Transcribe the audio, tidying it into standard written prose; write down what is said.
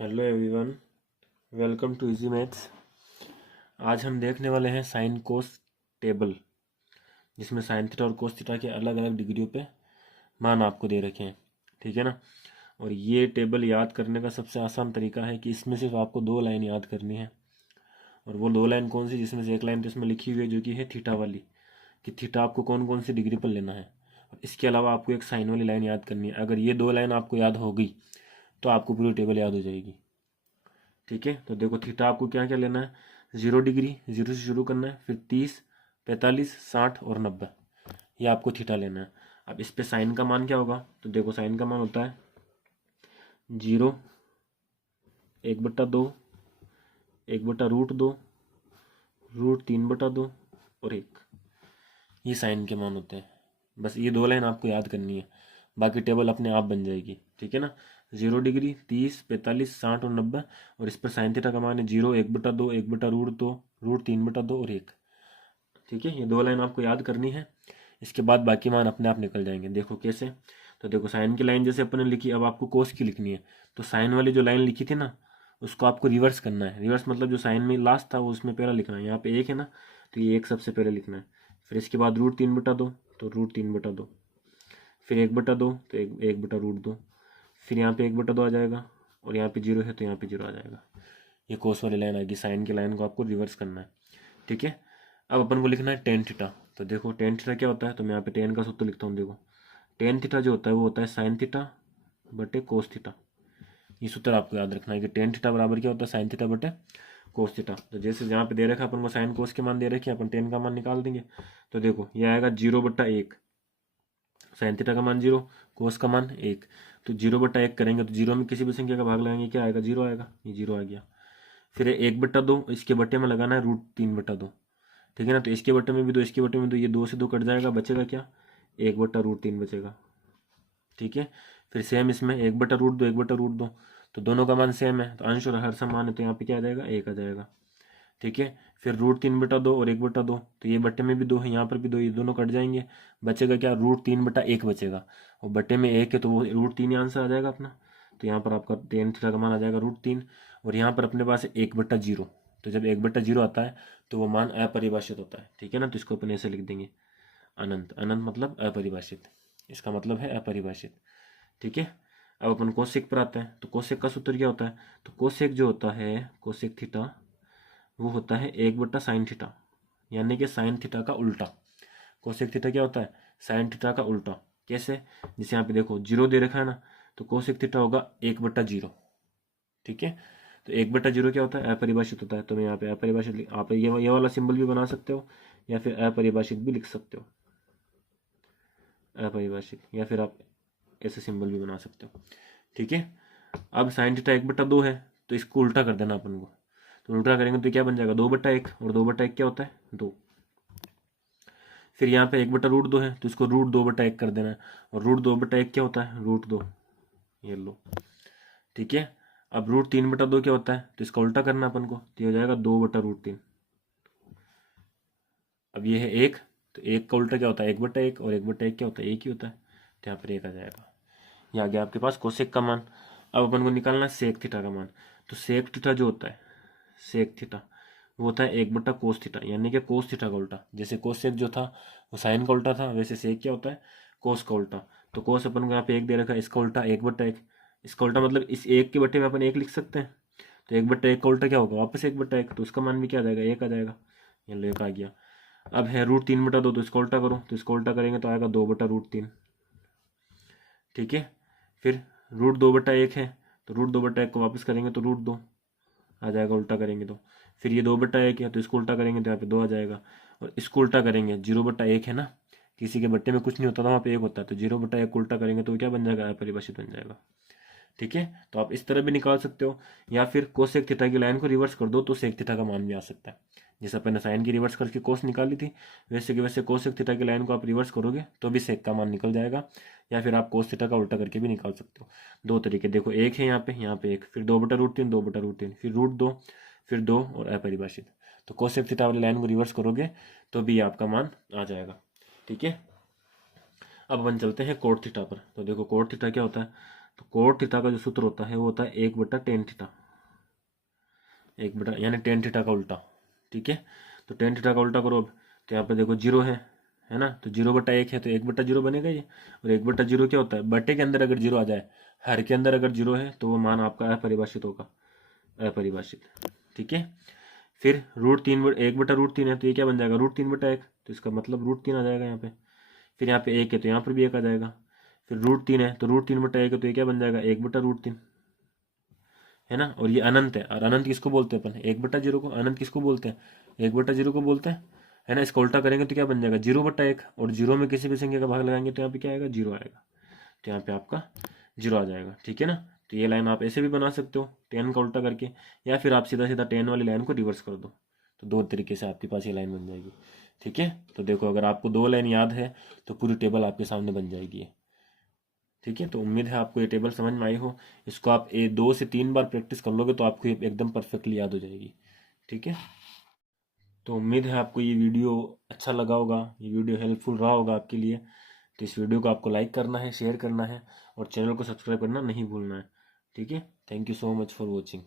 Hello everyone, welcome to easy maths. आज हम देखने वाले हैं साइन कोस टेबल, जिसमें साइन थीटा और कोस थीटा के अलग अलग डिग्रियों पे मान आपको दे रखे हैं। ठीक है ना। और ये टेबल याद करने का सबसे आसान तरीका है कि इसमें सिर्फ आपको दो लाइन याद करनी है। और वो दो लाइन कौन सी, जिसमें से एक लाइन तो इसमें लिखी हुई है जो कि है थीटा वाली, कि थीटा आपको कौन कौन सी डिग्री पर लेना है। और इसके अलावा आपको एक साइन वाली लाइन याद करनी है। अगर ये दो लाइन आपको याद हो गई तो आपको पूरी टेबल याद हो जाएगी। ठीक है, तो देखो थीटा आपको क्या क्या लेना है। 0 डिग्री, 0 से शुरू करना है, फिर 30, 45, 60 और 90, ये आपको थीटा लेना है। अब इस पे साइन का मान क्या होगा, तो देखो साइन का मान होता है 0, 1/2, 1/√2, √3/2 और 1। ये साइन के मान होते हैं। बस ये दो लाइन आपको याद करनी है, बाकी टेबल अपने आप बन जाएगी। ठीक है ना। 0 डिग्री, 30, 45, 60 और 90। और इस पर साइन थीटा का मान है 0, 1/2, 1/√2, √3/2 और 1। ठीक है, ये दो लाइन आपको याद करनी है। इसके बाद बाकी मान अपने आप निकल जाएंगे। देखो कैसे, तो देखो साइन की लाइन जैसे अपन ने लिखी, अब आपको कोस की लिखनी है। तो साइन वाली जो लाइन लिखी थी ना, उसको आपको रिवर्स करना है। रिवर्स मतलब जो साइन में लास्ट था वो उसमें पहला लिखना है। यहाँ पे 1 है ना, तो ये 1 सबसे पहले लिखना है। फिर इसके बाद √3/2, तो √3/2। फिर 1/2, तो 1/√2। फिर यहाँ पे 1/2 आ जाएगा, और यहाँ पे 0 है तो यहाँ पे 0 आ जाएगा। ये कोस वाली लाइन आएगी। साइन की लाइन को आपको रिवर्स करना है। ठीक है। अब अपन को लिखना है टेन थीटा। तो देखो टेन थीटा क्या होता है, तो मैं यहाँ पे टेन का सूत्र लिखता हूँ। देखो टेन थीटा जो होता है वो होता है साइन थीटा बटे कोस थीटा। ये सूत्र आपको याद रखना है कि टेन थीटा बराबर क्या होता है, साइन थीटा बटे कोस थीटा। तो जैसे यहाँ पे दे रखा है अपन को साइन कोस के मान दे रखे, अपन टेन का मान निकाल देंगे। तो देखो ये आएगा 0/1। साइन थीटा का मान 0, कोस का मान 1। तो 0/1 करेंगे तो 0 में किसी भी संख्या का भाग लगाएंगे, क्या आएगा, 0 आएगा। ये 0 आ गया। फिर 1/2, इसके बट्टे में लगाना है √3/2। ठीक है ना। तो इसके बट्टे में भी 2, इसके बट्टे में 2, ये 2 से 2 कट जाएगा, बचेगा क्या, 1/√3 बचेगा। ठीक है। फिर सेम इसमें 1/√2, 1/√2, तो दोनों का मान सेम है, तो अंश और हर समान है, तो यहाँ पे क्या आ जाएगा, 1 आ जाएगा। ठीक है। फिर √3/2 और 1/2, तो ये बट्टे में भी 2 है, यहाँ पर भी 2, ये दोनों कट जाएंगे, बचेगा क्या, √3/1 बचेगा। और बट्टे में 1 है तो वो √3 आंसर आ जाएगा अपना। तो यहाँ पर आपका टेन थीटा का मान आ जाएगा √3। और यहाँ पर अपने पास 1/0, तो जब 1/0 आता है तो वो मान अपरिभाषित होता है। ठीक है ना। तो इसको अपन ऐसे लिख देंगे, अनंत। अनंत मतलब अपरिभाषित, इसका मतलब है अपरिभाषित। ठीक है। अब अपन कोसेक पर आते हैं। तो कोसेक का सूत्र क्या होता है, तो कोसेक जो होता है, कोसेक थीटा, वो होता है 1/sin थीटा, यानी कि साइन थीटा का उल्टा। कोसेक थीटा क्या होता है, साइन थीटा का उल्टा। कैसे, जैसे यहाँ पे देखो 0 दे रखा है ना, तो कोसेक थीटा होगा 1/0। ठीक है। तो 1/0 क्या होता है, अपरिभाषित होता है। तो मैं यहाँ पे अपरिभाषित, आप ये वाला सिंबल भी बना सकते हो, या फिर अपरिभाषित भी लिख सकते हो, अपरिभाषित, या फिर आप ऐसे सिंबल भी बना सकते हो। ठीक है। अब साइन थीटा 1/2 है, तो इसको उल्टा कर देना अपन को। तो उल्टा करेंगे तो क्या बन जाएगा, 2/1। और 2/1 क्या होता है, 2। फिर यहाँ पे 1/√2 है, तो इसको √2/1 कर देना है। और √2/1 क्या होता है, √2, ये लो। ठीक है। अब √3/2 क्या होता है, तो इसका उल्टा करना अपन को, तो ये हो जाएगा 2/√3। अब ये है 1, तो 1 का उल्टा क्या होता है, 1/1, और 1/1 क्या होता है, 1 ही होता है। तो यहाँ पर 1 आ जाएगा। ये आ गया आपके पास कोसेक का मान। अब अपन को निकालना है सेक थीटा का मान। तो सेक थीटा जो होता है, सेक थीटा, वो होता है 1/कोस थीटा, यानी कि कोस थीटा का उल्टा। जैसे कोसेक जो था वो साइन का उल्टा था, वैसे सेक क्या होता है, कोस का उल्टा। तो कोस अपन को यहाँ पे 1 दे रखा है, इसका उल्टा 1/1। इसका उल्टा मतलब इस 1 के बट्टे में अपन 1 लिख सकते हैं। तो 1/1 का उल्टा क्या होगा, वापस 1/1, तो उसका मान भी क्या आ जाएगा, 1 आ जाएगा। ये लो 1 आ गया। अब है √3/2, तो इसका उल्टा करो, तो इसका उल्टा करेंगे तो आएगा 2/√3। ठीक है। फिर √2/1 है, तो √2/1 को वापस करेंगे तो √2 आ जाएगा, उल्टा करेंगे तो। फिर ये 2/1 है, तो इसको उल्टा करेंगे तो यहाँ पे 2 आ जाएगा। और इसको उल्टा करेंगे, 0/1 है ना, किसी के बट्टे में कुछ नहीं होता था, वहाँ पे 1 होता है, तो 0/1 उल्टा करेंगे तो क्या बन जाएगा, अपरिभाषित बन जाएगा। ठीक है। तो आप इस तरह भी निकाल सकते हो, या फिर कोसेक थीटा की लाइन को रिवर्स कर दो तो सेक थीटा का मान भी आ सकता है। जैसे अपन ने साइन की रिवर्स करके कोस निकाली थी, वैसे कि वैसे कोसेक थीटा की लाइन को आप रिवर्स करोगे तो भी सेक का मान निकल जाएगा। या फिर आप कोस थीटा का उल्टा करके भी निकाल सकते हो। दो तरीके, देखो 1 है यहाँ पे 1, फिर 2/√3, 2/√3, फिर √2, फिर 2 और अपरिभाषित। तो कोसेक थीटा वाली लाइन को रिवर्स करोगे तो भी आपका मान आ जाएगा। ठीक है। अब अपन चलते हैं कोट थीटा पर। तो देखो कोट थीटा क्या होता है, तो कोट थीटा का जो सूत्र होता है वो होता है 1/tan थीटा, 1 यानी tan थीटा का उल्टा। ठीक है, तो tan थीटा का उल्टा करो अब, तो यहाँ पे देखो 0 है ना, तो 0/1 है तो 1/0 बनेगा ये। और 1/0 क्या होता है, बटे के अंदर अगर 0 आ जाए, हर के अंदर अगर 0 है तो वो मान आपका अपरिभाषित होगा, अपरिभाषित। ठीक है, फिर √3 1/√3 है तो ये क्या बन जाएगा, √3/1, तो इसका मतलब √3 आ जाएगा यहाँ पे। फिर यहाँ पे 1 है तो यहाँ पर भी 1 आ जाएगा। फिर √3 है तो √3/1 है तो ये क्या बन जाएगा, 1/√3, है ना। और ये अनंत है, और अनंत किसको बोलते हैं अपन, 1/0 को। अनंत किसको बोलते हैं, 1/0 को बोलते हैं, है ना। इसका उल्टा करेंगे तो क्या बन जाएगा, 0/1, और 0 में किसी भी संख्या का भाग लगाएंगे तो यहाँ पे क्या आएगा, 0 आएगा। तो यहाँ पे आपका 0 आ जाएगा। ठीक है ना, तो ये लाइन आप ऐसे भी बना सकते हो, tan का उल्टा करके, या फिर आप सीधा सीधा tan वाली लाइन को रिवर्स कर दो। तो दो तरीके से आपके पास ये लाइन बन जाएगी। ठीक है, तो देखो अगर आपको 2 लाइन याद है तो पूरी टेबल आपके सामने बन जाएगी। ठीक है, तो उम्मीद है आपको ये टेबल समझ में आई हो। इसको आप 2 से 3 बार प्रैक्टिस कर लोगे तो आपको ये एकदम परफेक्टली याद हो जाएगी। ठीक है, तो उम्मीद है आपको ये वीडियो अच्छा लगा होगा, ये वीडियो हेल्पफुल रहा होगा आपके लिए। तो इस वीडियो को आपको लाइक करना है, शेयर करना है, और चैनल को सब्सक्राइब करना नहीं भूलना है। ठीक है, thank you so much for watching.